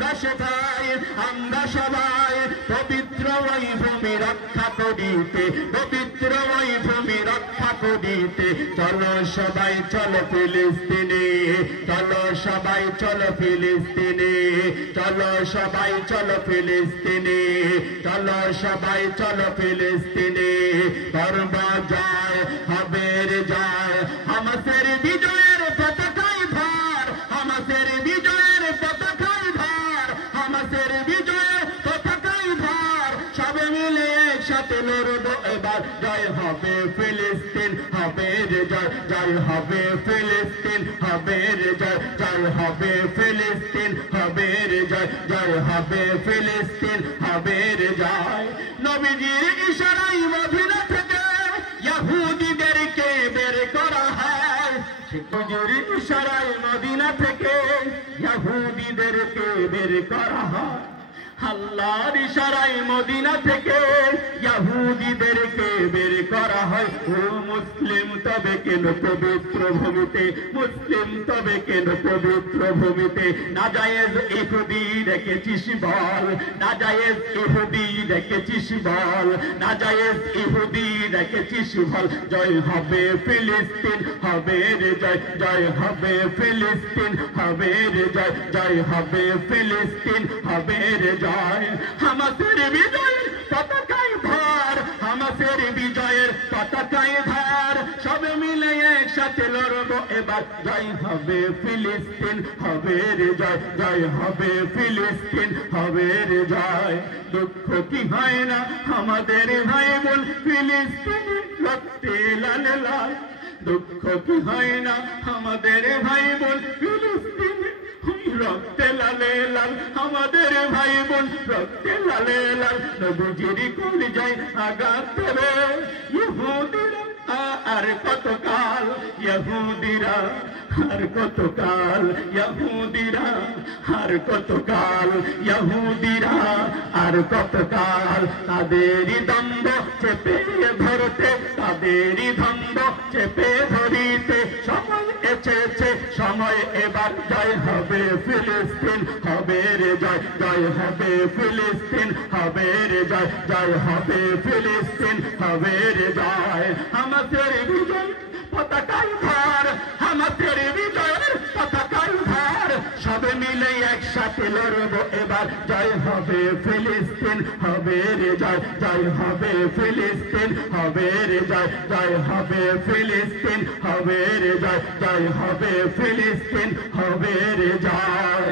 আমরা সেটাই, আমরা সবাই পবিত্র ওই ভূমি রক্ষা করিতে, পবিত্র ওই ভূমি রক্ষা করিতে। চলো সবাই চলো ফিলিস্তিনে, চলো সবাই চলো ফিলিস্তিনে, চলো সবাই চলো ফিলিস্তিনে, চলো সবাই চলো ফিলিস্তিনে। ধর্ম জয় হবে রে জয়, হামাসের বিজয়ের পতাকায় ধর, হামাসের বিজয়ের পতাকায় ধর, হামাসের বিজয়ের পতাকায় ধর। সবে মিলে একসাথে লড়বো এবার, জয় হবে ফিলিস্তিন, হবে রে জয়, জয় হবে ফিলিস্তিন, হবে রে জয়, জয় হবে ফিলিস্তিন, হবে রে জয়, জয় হবে ফিলিস্তিন, হবে রে জয়। নবীজির ইশারায় মদিনা থেকে ইহুদিদেরকে বের করা হয়, নবীজির ইশারায় মদিনা থেকে ইহুদিদেরকে বের করা হয়। আল্লাহর ইশারায় মদিনা থেকে ইহুদিদেরকে বের করা হয়। ও মুসলিম তবে কেন পবিত্র ভূমিতে, মুসলিম তবে কেন পবিত্র ভূমিতে। নাজায়েজ ইহুদি দেখেছিস বল, নাজায়েজ ইহুদি দেখেছিস বল, নাজায়েজ ইহুদি দেখেছিস বল। জয় হবে ফিলিস্তিন, হবে রে জয়, জয় হবে ফিলিস্তিন, হবে রে জয়, জয় হবে ফিলিস্তিন, হবে রে জয়। হামাসের বিজয়ের পতাকায় ধর, হামাসের বিজয়ের পতাকায় ধর। সবে মিলে একসাথে লড়বো এবার, জয় হবে ফিলিস্তিন, হবে রে জয়, জয় হবে ফিলিস্তিন, হবে রে জয়। দুঃখ কি হয় না আমাদের ভাই বোন ফিলিস্তিনে রক্তে লাল লাল, দুঃখ কি হয় না আমাদের ভাই বোন ফিলিস্তিনে রক্তে লালে লাল, আমাদের ভাই বোন রক্তে লালে লাল। নবীজির কলিজায় আঘাত দেবে ইহুদিরা আর কতকাল, ইহুদিরা আর কতকাল, ইহুদিরা আর কতকাল, ইহুদিরা আর কতকাল। তাদেরই দ্বন্দ্ব চেপে ধরতে, তাদেরই দ্বন্দ্ব চেপে ধরিতে সময় এসেছে, সময় এবার। জয় হবে ফিলিস্তিন, হবে রে জয়, জয় হবে ফিলিস্তিন, হবে রে জয়, জয় হবে ফিলিস্তিন, হবে রে জয়। হামাসের বিজয় পতাকায় ধর, হামাসের বিজয়ের পতাকায় ধর। সবে মিলে একসাথে লড়বো এবার, জয় হবে ফিলিস্তিন, হবে রে জয়, জয় হবে ফিলিস্তিন, হবে রে জয়, জয় হবে ফিলিস্তিন, হবে রে জয়, জয় হবে ফিলিস্তিন, হবে রে জয়।